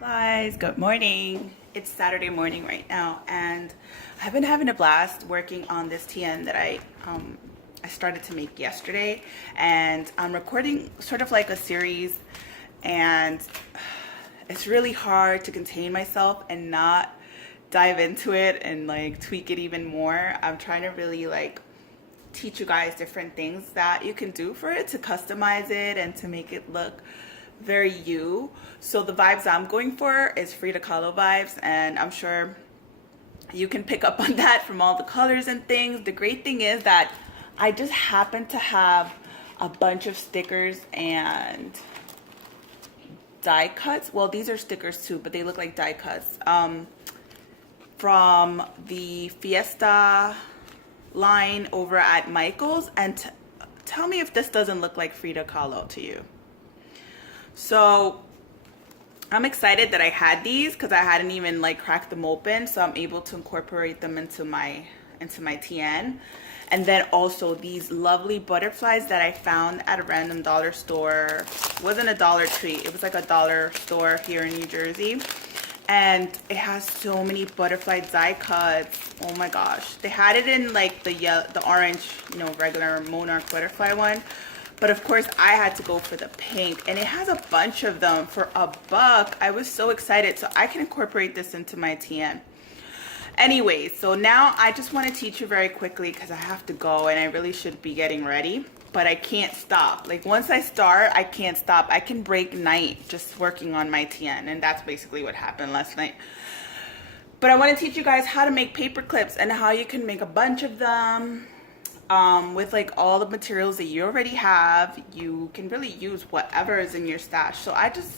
Guys, good morning. It's Saturday morning right now, and I've been having a blast working on this TN that I started to make yesterday, and I'm recording sort of like a series, and it's really hard to contain myself and not dive into it and like tweak it even more. I'm trying to really like teach you guys different things that you can do for it to customize it and to make it look very you. So the vibes I'm going for is Frida Kahlo vibes, and I'm sure you can pick up on that from all the colors and things. The great thing is that I just happen to have a bunch of stickers and die cuts. Well, these are stickers too, but they look like die cuts from the Fiesta line over at Michael's, and tell me if this doesn't look like Frida Kahlo to you. So I'm excited that I had these because I hadn't even like cracked them open, so I'm able to incorporate them into my TN. And then also these lovely butterflies that I found at a random dollar store. It wasn't a Dollar Tree, it was like a dollar store here in New Jersey, and it has so many butterfly die cuts. Oh my gosh, they had it in like the orange, regular monarch butterfly one. But of course, I had to go for the pink, and it has a bunch of them for $1. I was so excited, so I can incorporate this into my TN. Anyway, so now I just want to teach you very quickly because I have to go, and I really should be getting ready, but I can't stop. Like once I start, I can't stop. I can break night just working on my TN, and that's basically what happened last night. But I want to teach you guys how to make paper clips and how you can make a bunch of them. With like all the materials that you already have. You can really use whatever is in your stash. So I just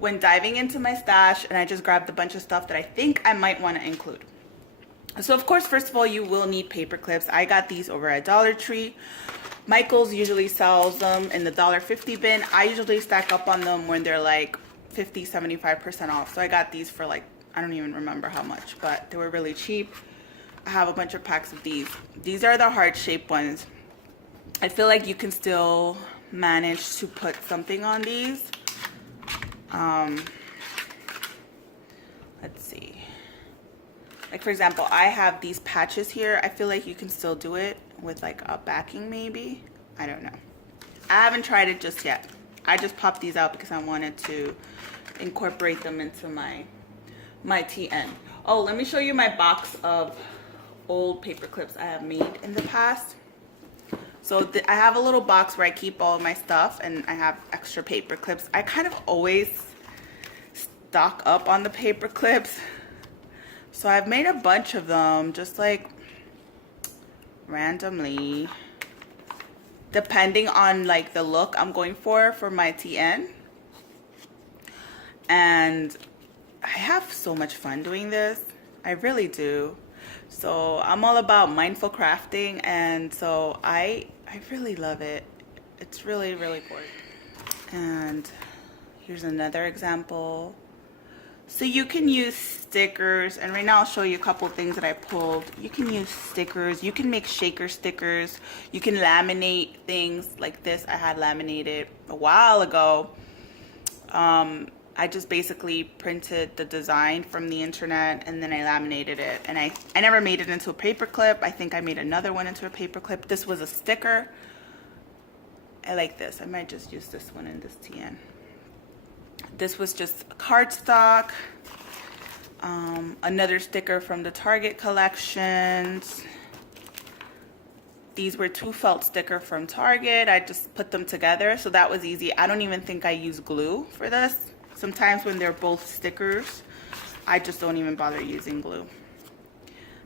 went diving into my stash and I just grabbed a bunch of stuff that I think I might want to include. So of course, first of all, you will need paper clips. I got these over at Dollar Tree. Michael's usually sells them in the $1.50 bin. I usually stack up on them when they're like 50-75% off. So I got these for like, I don't even remember how much, but they were really cheap. I have a bunch of packs of these. These are the heart-shaped ones. I feel like you can still manage to put something on these. Let's see. Like for example, I have these patches here. I feel like you can still do it with like a backing maybe. I don't know. I haven't tried it just yet. I just popped these out because I wanted to incorporate them into my TN. Oh, let me show you my box of old paper clips I have made in the past. So I have a little box where I keep all of my stuff, and I have extra paper clips. I kind of always stock up on the paper clips, so I've made a bunch of them just like randomly depending on like the look I'm going for my TN. And I have so much fun doing this. I really do. So I'm all about mindful crafting, and so I really love it. It's really, really gorgeous. And here's another example. So you can use stickers, and right now I'll show you a couple things that I pulled. You can use stickers. You can make shaker stickers. You can laminate things like this. I had laminated a while ago. I just basically printed the design from the internet and then I laminated it, and I never made it into a paper clip. I think I made another one into a paper clip. This was a sticker. I like this. I might just use this one in this TN. This was just cardstock. Another sticker from the Target collections. These were 2 felt sticker from Target. I just put them together, so that was easy. I don't even think I use glue for this. Sometimes when they're both stickers, I just don't even bother using glue.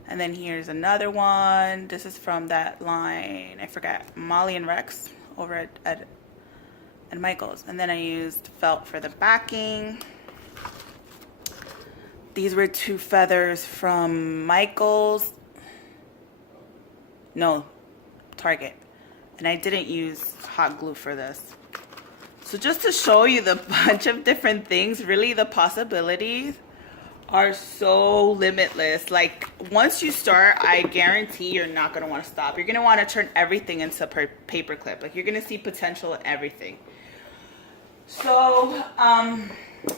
And then here's another one. This is from that line, I forgot, Molly and Rex over at Michael's. And then I used felt for the backing. These were 2 feathers from Michael's. No, Target. And I didn't use hot glue for this. So just to show you the bunch of different things, really the possibilities are so limitless. Like once you start, I guarantee you're not going to want to stop. You're going to want to turn everything into paper clip. Like you're going to see potential in everything. So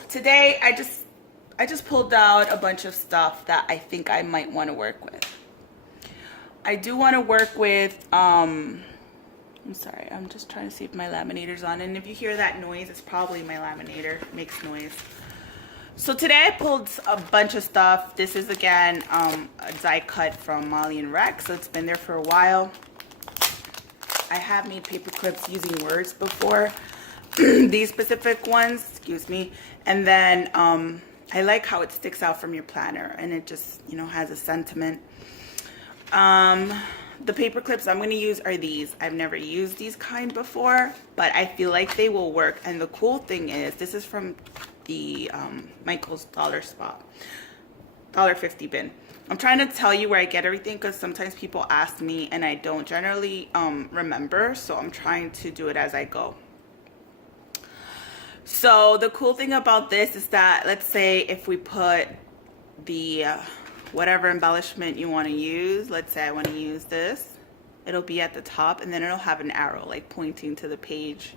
today I just pulled out a bunch of stuff that I think I might want to work with. I do want to work with, I'm sorry, I'm just trying to see if my laminator's on. And if you hear that noise, it's probably my laminator. It makes noise. So today I pulled a bunch of stuff. This is again a die cut from Molly and Rex. So it's been there for a while. I have made paper clips using words before. These specific ones, excuse me. And then I like how it sticks out from your planner and it just, you know, has a sentiment. The paper clips I'm going to use are these. I've never used these kind before, but I feel like they will work. And the cool thing is, this is from the Michael's Dollar Spot, $1.50 bin. I'm trying to tell you where I get everything because sometimes people ask me and I don't generally remember, so I'm trying to do it as I go. So the cool thing about this is that, let's say if we put the whatever embellishment you want to use, let's say I want to use this, it'll be at the top and then it'll have an arrow like pointing to the page.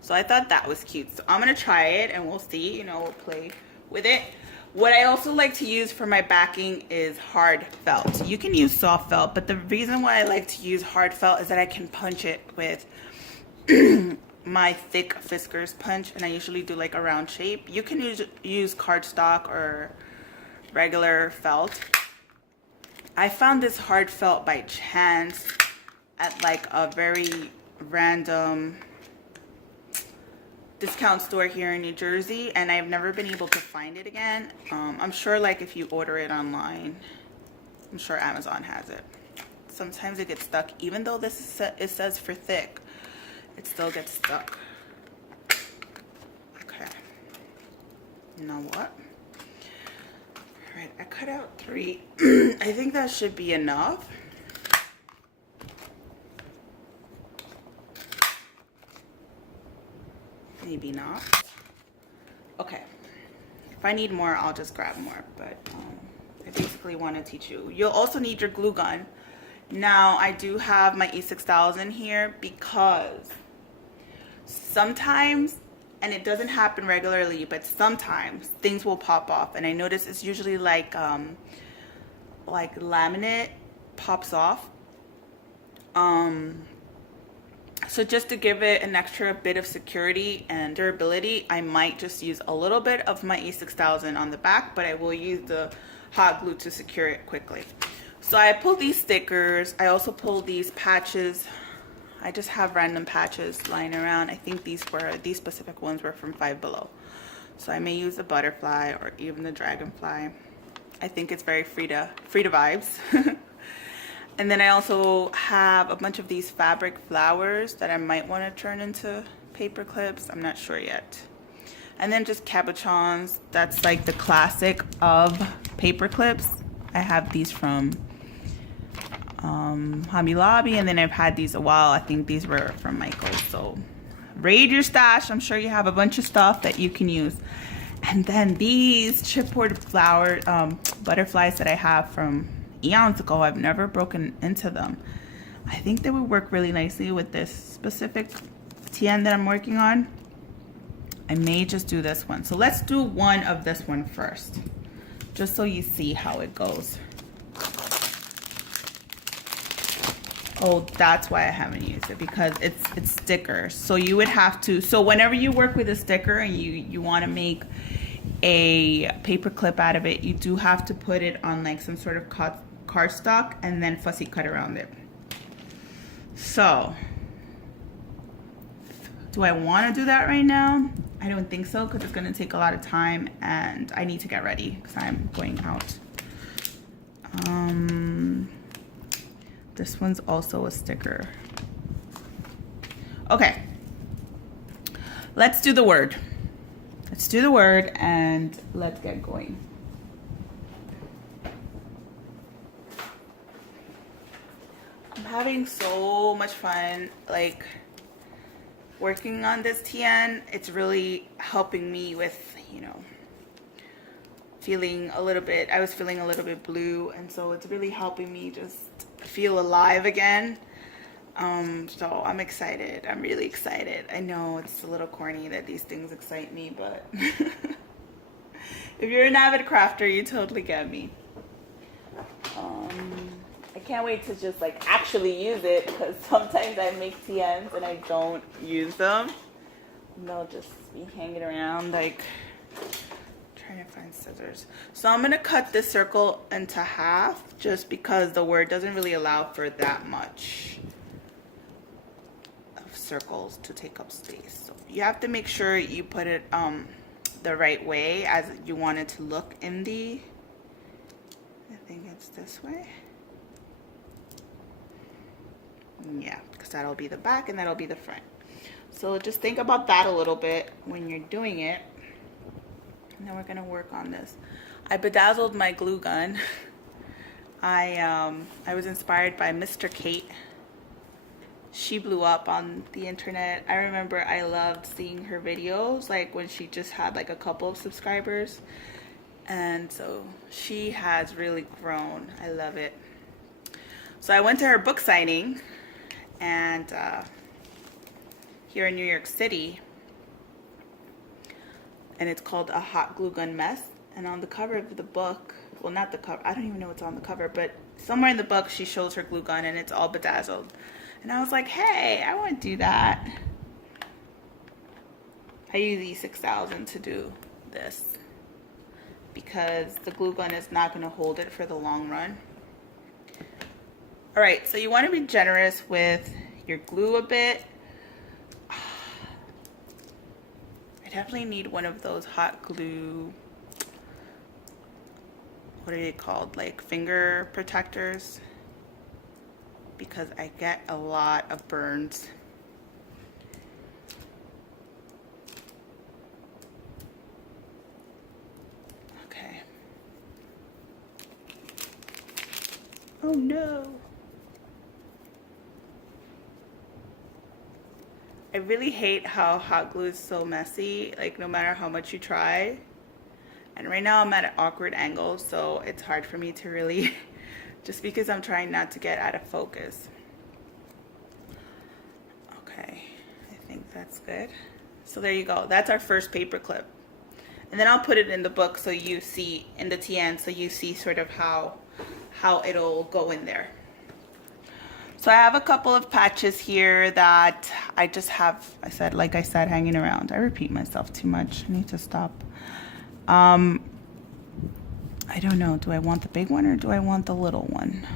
So I thought that was cute. So I'm going to try it and we'll see, you know, we'll play with it. What I also like to use for my backing is hard felt. You can use soft felt, but the reason why I like to use hard felt is that I can punch it with my thick Fiskars punch, and I usually do like a round shape. You can use cardstock or regular felt. I found this hard felt by chance at like a very random discount store here in New Jersey, and I've never been able to find it again. I'm sure like if you order it online, I'm sure Amazon has it. Sometimes it gets stuck, even though this is it says for thick, it still gets stuck. Okay, you know what? All right, I cut out 3. I think that should be enough. Maybe not. Okay, if I need more, I'll just grab more, but I basically want to teach you. You'll also need your glue gun. Now, I do have my E6000 here because sometimes, and it doesn't happen regularly, but sometimes things will pop off, and I notice it's usually like laminate pops off. So just to give it an extra bit of security and durability, I might just use a little bit of my E6000 on the back, but I will use the hot glue to secure it quickly. So I pulled these stickers. I also pulled these patches. I just have random patches lying around. I think these specific ones were from Five Below. So I may use the butterfly or even the dragonfly. I think it's very Frida vibes. And then I also have a bunch of these fabric flowers that I might want to turn into paper clips. I'm not sure yet. And then just cabochons. That's like the classic of paper clips. I have these from Hobby Lobby, and then I've had these a while. I think these were from Michael's. So raid your stash. I'm sure you have a bunch of stuff that you can use. And then these chipboard flower butterflies that I have from eons ago. I've never broken into them. I think they would work really nicely with this specific TN that I'm working on. I may just do this one. So let's do one of this one first, just so you see how it goes. Oh, that's why I haven't used it, because it's stickers. So you would have to, so whenever you work with a sticker and you want to make a paper clip out of it, you do have to put it on like some sort of cardstock and then fussy cut around it. So do I want to do that right now? I don't think so, because it's going to take a lot of time and I need to get ready because I'm going out. This one's also a sticker. Okay, let's do the word. Let's do the word and let's get going. I'm having so much fun, like, working on this TN. It's really helping me with, you know, feeling a little bit, I was feeling a little bit blue, and so it's really helping me just feel alive again. So I'm excited. I'm really excited. I know it's a little corny that these things excite me, but if you're an avid crafter, you totally get me. I can't wait to just like actually use it, because sometimes I make TNs and I don't use them. And they'll just be hanging around like trying to find scissors. So I'm gonna cut this circle into half just because the word doesn't really allow for that much of circles to take up space. So you have to make sure you put it the right way as you want it to look in the, I think it's this way. Yeah, because that'll be the back and that'll be the front. So just think about that a little bit when you're doing it. And then we're gonna work on this. I bedazzled my glue gun. I was inspired by Mr. Kate. She blew up on the internet. I remember I loved seeing her videos, like when she just had like a couple of subscribers. And so she has really grown. I love it. So I went to her book signing, and here in New York City, and it's called A Hot Glue Gun Mess. And on the cover of the book, well, not the cover, I don't even know what's on the cover, but somewhere in the book she shows her glue gun and it's all bedazzled. And I was like, hey, I want to do that. I use E6000 to do this because the glue gun is not going to hold it for the long run. All right, so you want to be generous with your glue a bit. I definitely need one of those hot glue, what are they called, like finger protectors, because I get a lot of burns. Okay. Oh no. I really hate how hot glue is so messy, like no matter how much you try. And right now I'm at an awkward angle, so it's hard for me to really, just because I'm trying not to get out of focus. Okay, I think that's good. So there you go, that's our first paper clip. And then I'll put it in the book so you see, in the TN, so you see sort of how it'll go in there. So I have a couple of patches here that I just have, like I said, hanging around. I repeat myself too much. I need to stop. I don't know. Do I want the big one or do I want the little one?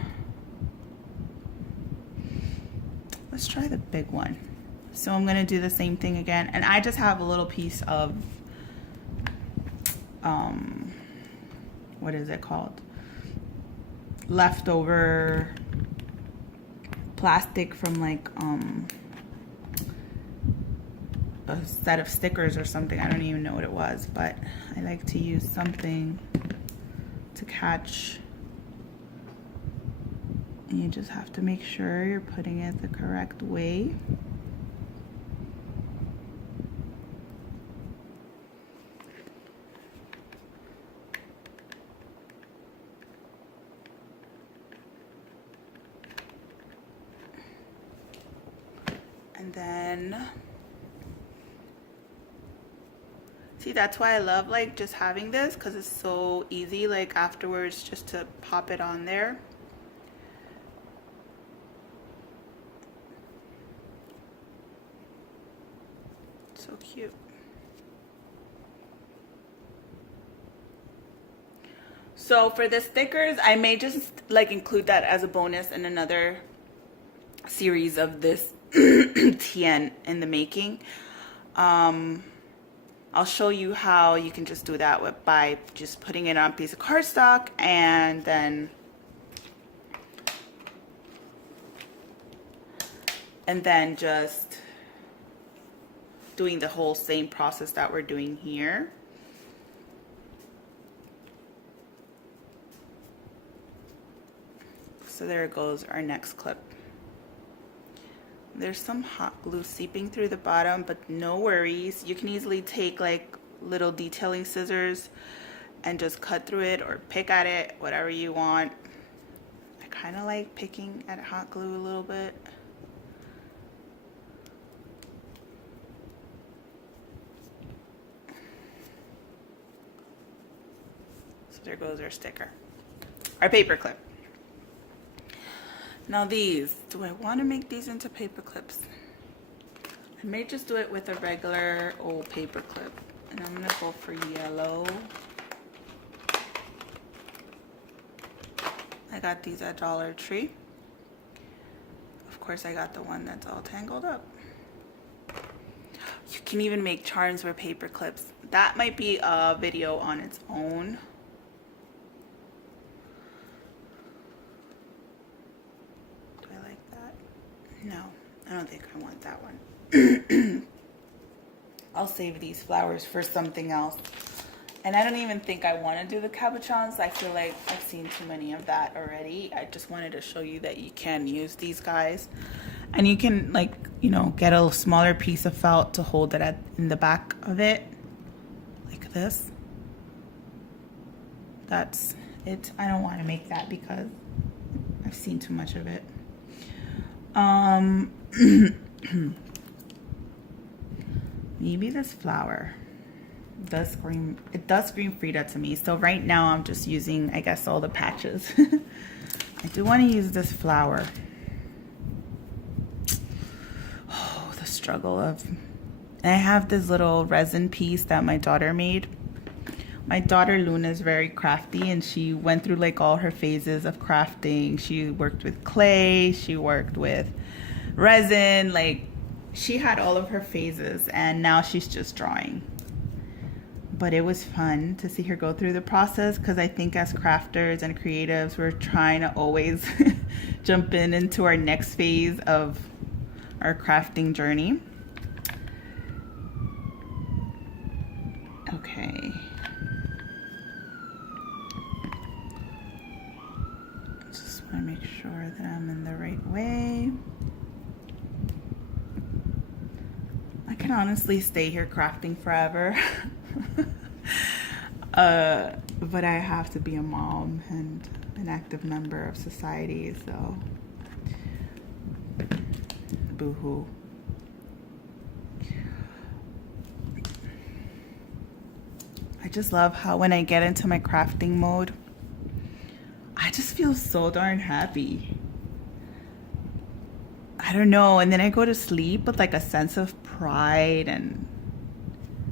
Let's try the big one. So I'm going to do the same thing again. And I just have a little piece of, what is it called? Leftover plastic from like a set of stickers or something. I don't even know what it was, but I like to use something to catch. And you just have to make sure you're putting it the correct way. And then, see, that's why I love like just having this, because it's so easy like afterwards just to pop it on there. So cute. So for the stickers, I may just like include that as a bonus in another series of this TN in the making. I'll show you how you can just do that by just putting it on a piece of cardstock and then just doing the whole same process that we're doing here. So there goes our next clip. There's some hot glue seeping through the bottom, but no worries. You can easily take like little detailing scissors and just cut through it or pick at it, whatever you want. I kind of like picking at hot glue a little bit. So there goes our sticker. Our paper clip. Now these, do I want to make these into paper clips? I may just do it with a regular old paper clip. And I'm gonna go for yellow. I got these at Dollar Tree. Of course, I got the one that's all tangled up. You can even make charms with paper clips. That might be a video on its own. Do I like that? No, I don't think I want that one. I'll save these flowers for something else. And I don't even think I want to do the cabochons. I feel like I've seen too many of that already. I just wanted to show you that you can use these guys. And you can, like, you know, get a smaller piece of felt to hold it in the back of it. Like this. That's it. I don't want to make that because I've seen too much of it. Maybe this flower does scream, it does scream Frida to me. So right now I'm just using, I guess, all the patches. I do want to use this flower. Oh, the struggle of, and I have this little resin piece that my daughter made. My daughter Luna is very crafty, and she went through like all her phases of crafting. She worked with clay, she worked with resin, like she had all of her phases, and now she's just drawing. But it was fun to see her go through the process, because I think as crafters and creatives, we're trying to always jump into our next phase of our crafting journey. Okay. Just want to make sure that I'm in the right way. I can honestly stay here crafting forever. But I have to be a mom and an active member of society, so boo-hoo. I just love how when I get into my crafting mode, I just feel so darn happy. I don't know, and then I go to sleep with like a sense of pride and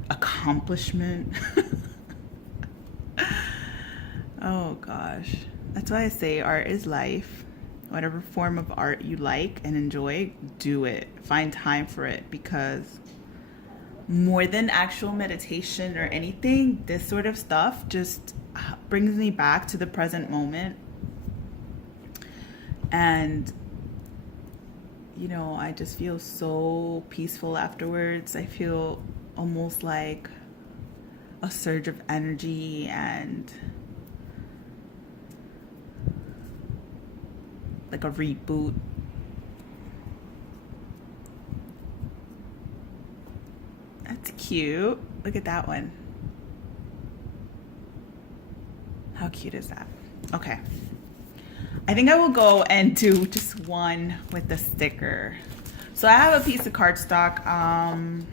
accomplishment. Oh gosh, that's why I say art is life. Whatever form of art you like and enjoy, do it. Find time for it, because more than actual meditation or anything, this sort of stuff just brings me back to the present moment. And you know, I just feel so peaceful afterwards. I feel almost like a surge of energy and like a reboot. That's cute. Look at that one. How cute is that? Okay. I think I will go and do just one with the sticker. So I have a piece of cardstock.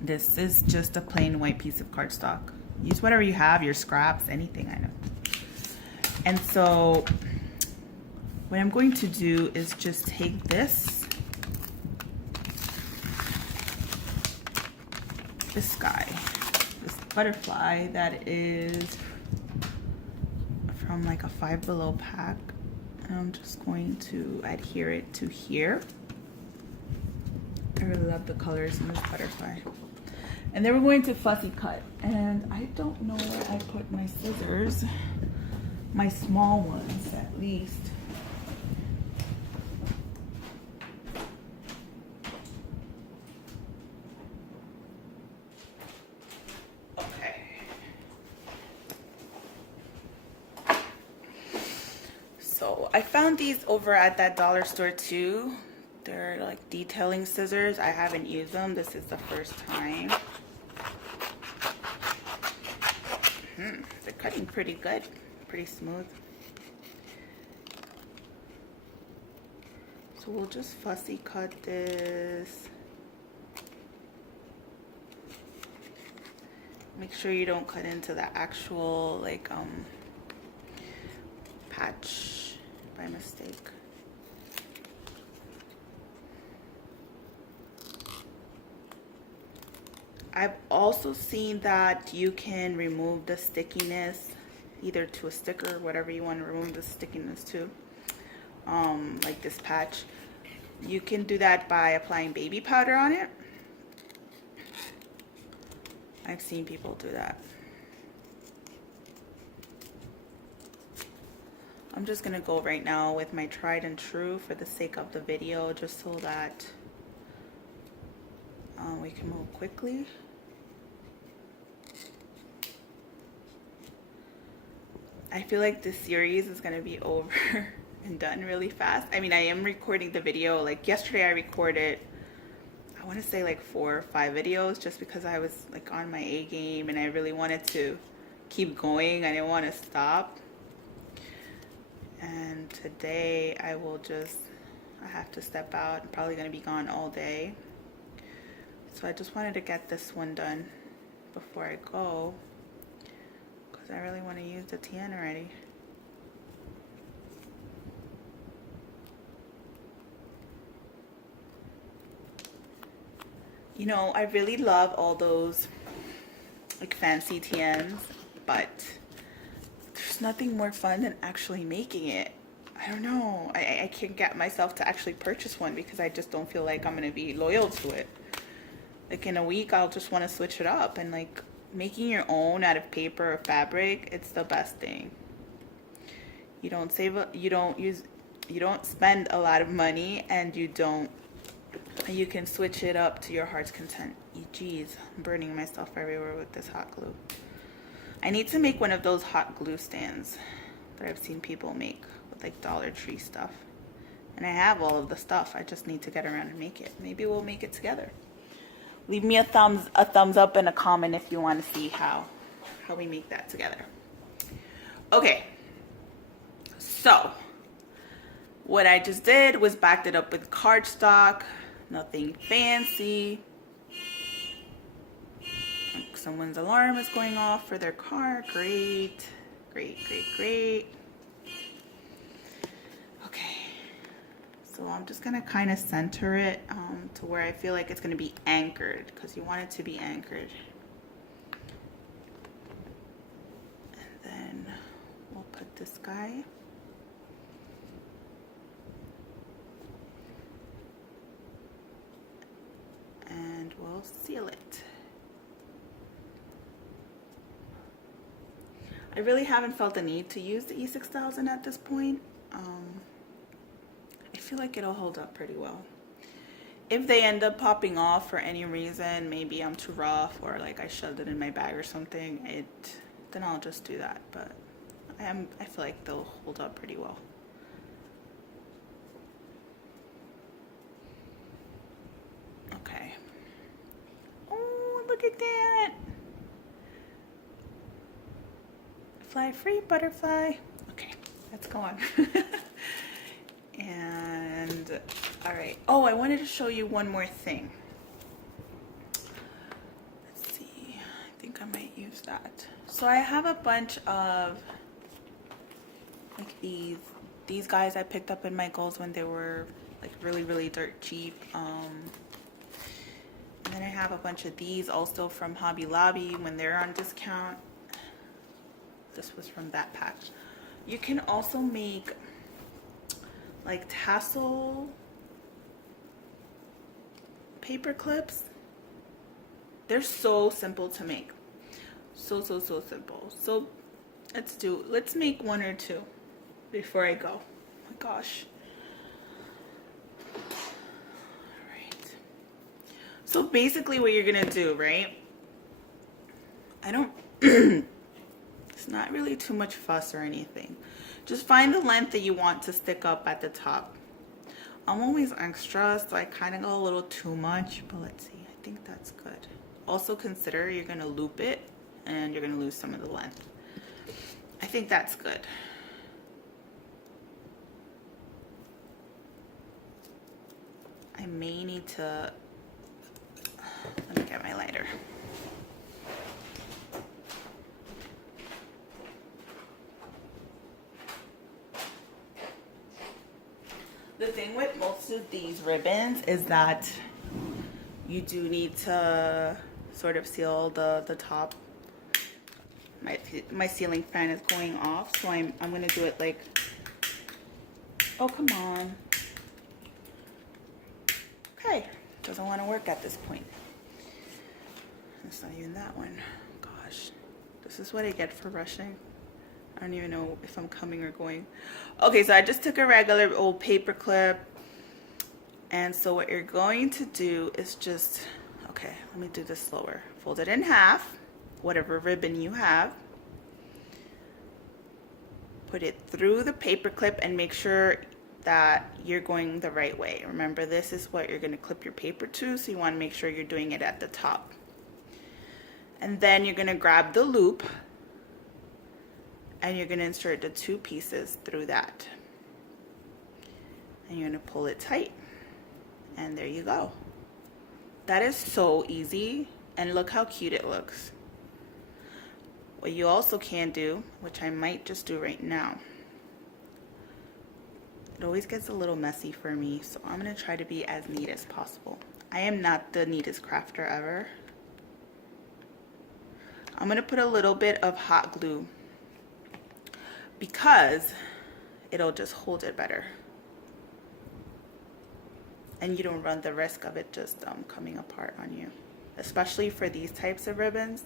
This is just a plain white piece of cardstock. Use whatever you have, your scraps, anything, I know. And so what I'm going to do is just take this guy, this butterfly that is from like a Five Below pack, and I'm just going to adhere it to here. I really love the colors in this butterfly. And then we're going to fussy cut, and I don't know where I put my scissors, my small ones at least. So I found these over at that dollar store too. They're like detailing scissors. I haven't used them. This is the first time. They're cutting pretty good, pretty smooth. So we'll just fussy cut this. Make sure you don't cut into the actual like patch by mistake. I've also seen that you can remove the stickiness either to a sticker or whatever you want to remove the stickiness to, like this patch. You can do that by applying baby powder on it. I've seen people do that. I'm just gonna go right now with my tried and true for the sake of the video, just so that we can move quickly. I feel like this series is gonna be over and done really fast. I mean, I am recording the video. Like yesterday I recorded, I want to say like 4 or 5 videos, just because I was like on my A game and I really wanted to keep going. I didn't want to stop. And today I have to step out. I'm probably going to be gone all day. So I just wanted to get this one done before I go, because I really want to use the TN already. You know, I really love all those like fancy TNs, but there's nothing more fun than actually making it. I don't know. I can't get myself to actually purchase one because I just don't feel like I'm going to be loyal to it. Like in a week, I'll just want to switch it up. And like making your own out of paper or fabric, it's the best thing. You don't spend a lot of money, and you can switch it up to your heart's content. Geez, I'm burning myself everywhere with this hot glue. I need to make one of those hot glue stands that I've seen people make with like Dollar Tree stuff. And I have all of the stuff. I just need to get around and make it. Maybe we'll make it together. Leave me a thumbs up and a comment if you want to see how we make that together. Okay. So, what I just did was backed it up with cardstock. Nothing fancy. Someone's alarm is going off for their car. Great. Great, great, great. Okay. So I'm just going to kind of center it to where I feel like it's going to be anchored, because you want it to be anchored. And then we'll put this guy. And we'll seal it. I really haven't felt the need to use the E6000 at this point. I feel like it'll hold up pretty well. If they end up popping off for any reason, maybe I'm too rough or like I shoved it in my bag or something, then I'll just do that. But I feel like they'll hold up pretty well. Okay. Oh, look at that. Fly free, butterfly. Okay, let's go on. And all right. Oh, I wanted to show you one more thing. Let's see. I think I might use that. So I have a bunch of like these guys I picked up in Michael's when they were like really, really dirt cheap. And then I have a bunch of these also from Hobby Lobby when they're on discount. This was from that pack. You can also make like tassel paper clips. They're so simple to make. So simple. So let's make 1 or 2 before I go. Oh my gosh. All right. So basically what you're gonna do, right? It's not really too much fuss or anything. Just find the length that you want to stick up at the top. I'm always extra, so I kind of go a little too much, but let's see. I think that's good. Also consider you're going to loop it and you're going to lose some of the length. I think that's good. I may need to, let me get my lighter. The thing with most of these ribbons is that you do need to sort of seal the top. My ceiling fan is going off, so I'm gonna do it like, oh, come on. Okay, doesn't want to work at this point. It's not even that one. Gosh, this is what I get for rushing. I don't even know if I'm coming or going. Okay, so I just took a regular old paper clip. And so what you're going to do is just, okay, let me do this slower. Fold it in half, whatever ribbon you have. Put it through the paper clip and make sure that you're going the right way. Remember, this is what you're going to clip your paper to, so you want to make sure you're doing it at the top. And then you're going to grab the loop and you're going to insert the 2 pieces through that. And you're going to pull it tight. And there you go. That is so easy, and look how cute it looks. What you also can do, which I might just do right now, it always gets a little messy for me, so I'm going to try to be as neat as possible. I am not the neatest crafter ever. I'm going to put a little bit of hot glue because it'll just hold it better. And you don't run the risk of it just coming apart on you, especially for these types of ribbons.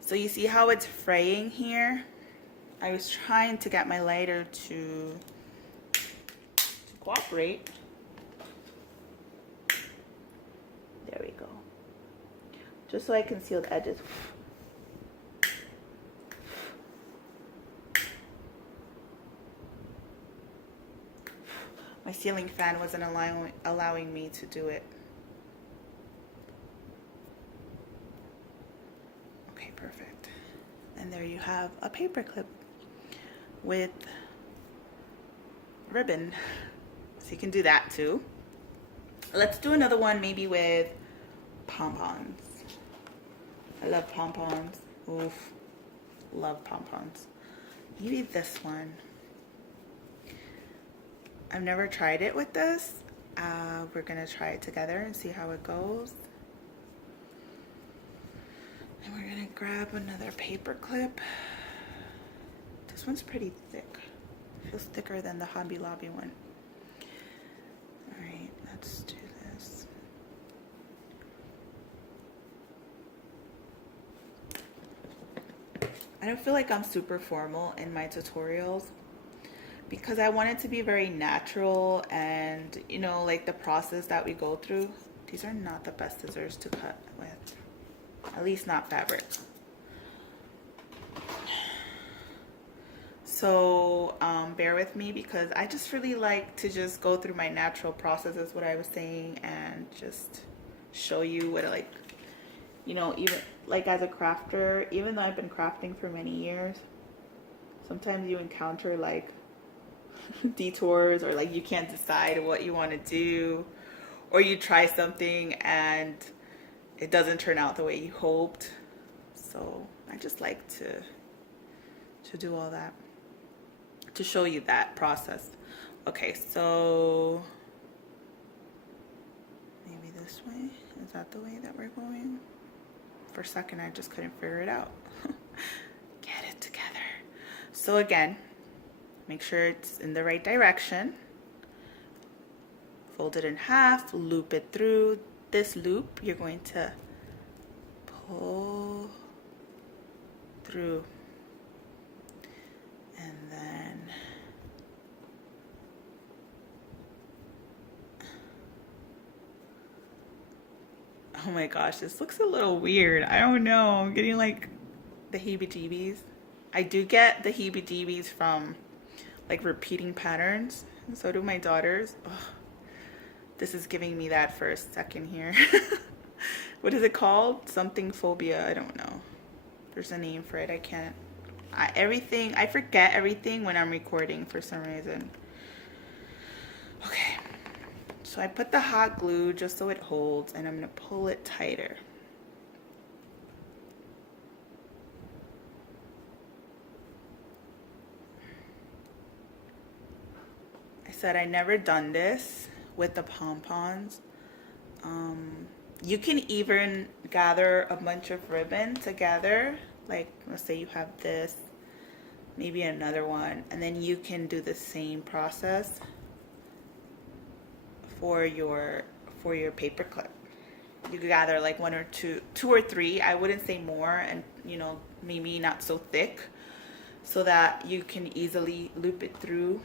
So you see how it's fraying here? I was trying to get my lighter to cooperate. There we go. Just so I can seal the edges. My ceiling fan wasn't allowing me to do it. Okay, perfect. And there you have a paper clip with ribbon. So you can do that too. Let's do another one maybe with pom-poms. I love pom-poms. Oof. Love pom-poms. Maybe this one. I've never tried it with this. We're gonna try it together and see how it goes. And we're gonna grab another paper clip. This one's pretty thick. Feels thicker than the Hobby Lobby one. All right, let's do this. I don't feel like I'm super formal in my tutorials, because I want it to be very natural and, you know, like the process that we go through. These are not the best scissors to cut with, at least not fabric. So bear with me, because I just really like to just go through my natural process, is what I was saying, and just show you what, like, you know, even like as a crafter, even though I've been crafting for many years, sometimes you encounter like detours, or like you can't decide what you want to do, or you try something and it doesn't turn out the way you hoped. So I just like to do all that to show you that process. Okay, so maybe this way. Is that the way that we're going? For a second I just couldn't figure it out. Get it together. So again, make sure it's in the right direction. Fold it in half, loop it through. This loop you're going to pull through. And then oh my gosh, this looks a little weird. I don't know. I'm getting like the heebie-jeebies. I do get the heebie-jeebies from like repeating patterns, and so do my daughters. Ugh. This is giving me that for a second here. What is it called? Something phobia. I don't know. There's a name for it. I can't. I forget everything when I'm recording for some reason. Okay. So I put the hot glue just so it holds, and I'm gonna pull it tighter. said, I never done this with the pom-poms. You can even gather a bunch of ribbon together. Like, let's say you have this, maybe another one, and then you can do the same process for your paper clip. You could gather like two or three. I wouldn't say more, and you know, maybe not so thick, so that you can easily loop it through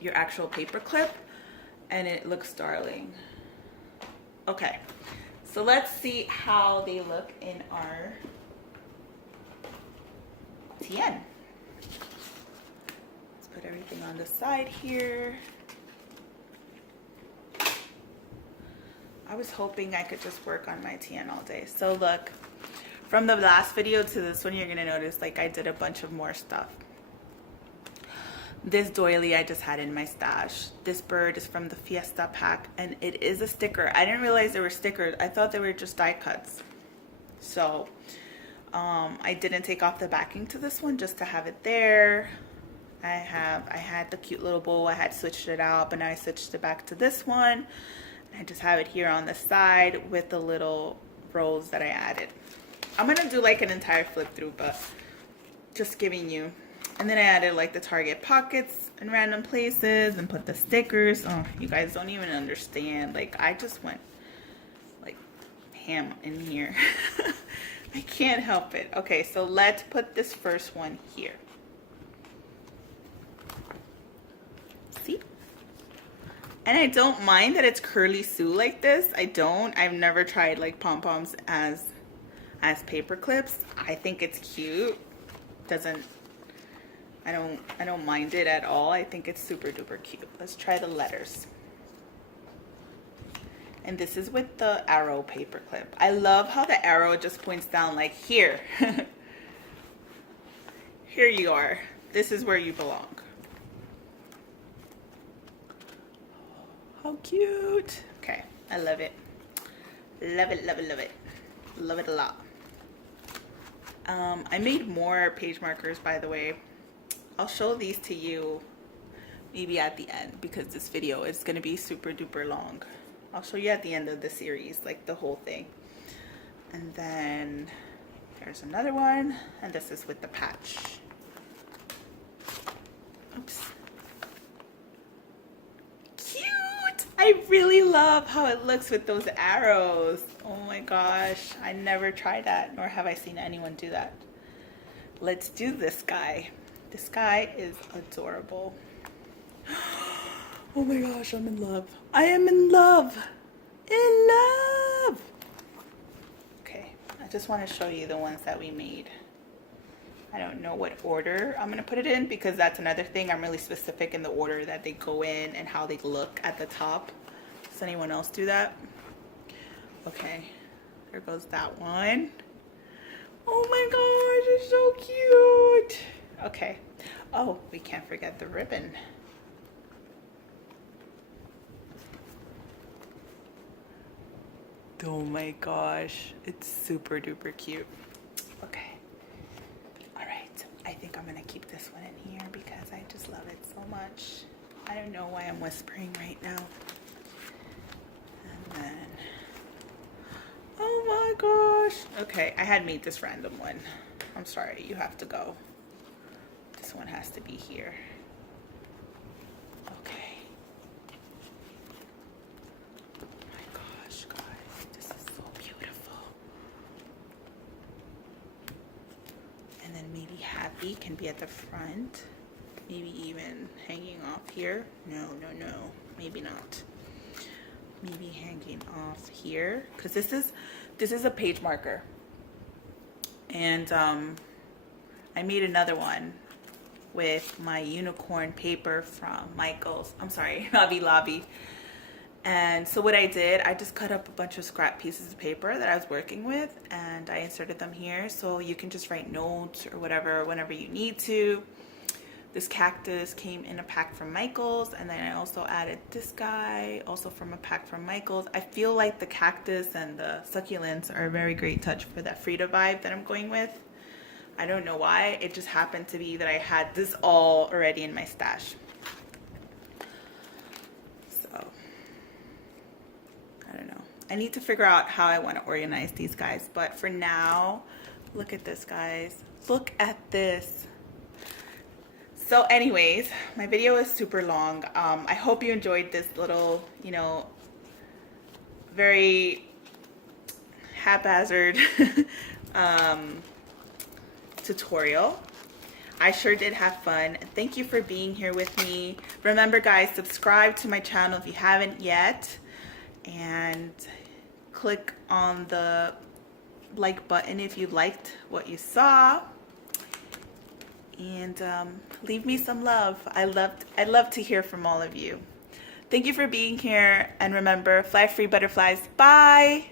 your actual paper clip, and it looks darling. Okay, so let's see how they look in our TN. Let's put everything on the side here. I was hoping I could just work on my TN all day. So look, from the last video to this one, you're gonna notice like I did a bunch of more stuff. This doily I just had in my stash. This bird is from the Fiesta pack, and it is a sticker. I didn't realize they were stickers. I thought they were just die cuts. So I didn't take off the backing to this one just to have it there. I had the cute little bow. I had switched it out, but now I switched it back to this one. I just have it here on the side with the little rolls that I added. I'm gonna do like an entire flip through, but just giving you. And then I added like the Target pockets in random places and put the stickers. Oh, you guys don't even understand. Like, I just went like ham in here. I can't help it. Okay, so let's put this first one here. See? And I don't mind that it's curly Sue like this. I don't. I've never tried like pom-poms as paper clips. I think it's cute. I don't mind it at all. I think it's super duper cute. Let's try the letters. And this is with the arrow paper clip. I love how the arrow just points down like here. Here you are. This is where you belong. How cute. Okay, I love it. Love it, love it, love it. Love it a lot. I made more page markers, by the way. I'll show these to you maybe at the end, because this video is going to be super duper long. I'll show you at the end of the series, like the whole thing. And then there's another one, and this is with the patch. Oops. Cute! I really love how it looks with those arrows. Oh my gosh, I never tried that, nor have I seen anyone do that. Let's do this guy. This guy is adorable. Oh my gosh, I'm in love. I am in love. In love. Okay, I just want to show you the ones that we made. I don't know what order I'm going to put it in, because that's another thing. I'm really specific in the order that they go in and how they look at the top. Does anyone else do that? Okay, there goes that one. Oh my gosh, it's so cute. Okay. Oh, we can't forget the ribbon. Oh my gosh, it's super duper cute. Okay. All right. I think I'm gonna keep this one in here because I just love it so much. I don't know why I'm whispering right now. And then, oh my gosh. Okay, I had made this random one. I'm sorry, you have to go. This one has to be here. Okay. Oh my gosh, guys, this is so beautiful. And then maybe Happy can be at the front. Maybe even hanging off here. No, maybe not. Maybe hanging off here, because this is a page marker. And I made another one with my unicorn paper from Michael's. I'm sorry, Hobby Lobby. And so what I did, I just cut up a bunch of scrap pieces of paper that I was working with, and I inserted them here so you can just write notes or whatever whenever you need to. This cactus came in a pack from Michael's, and then I also added this guy, also from a pack from Michael's. I feel like the cactus and the succulents are a very great touch for that Frida vibe that I'm going with. I don't know why, it just happened to be that I had this all already in my stash. I need to figure out how I want to organize these guys. But for now, look at this, guys. Look at this. So anyways, my video is super long. I hope you enjoyed this little, you know, very haphazard tutorial. I sure did have fun. Thank you for being here with me. Remember, guys, subscribe to my channel if you haven't yet, and click on the like button if you liked what you saw, and leave me some love. I'd love to hear from all of you. Thank you for being here, and remember, fly free butterflies. Bye.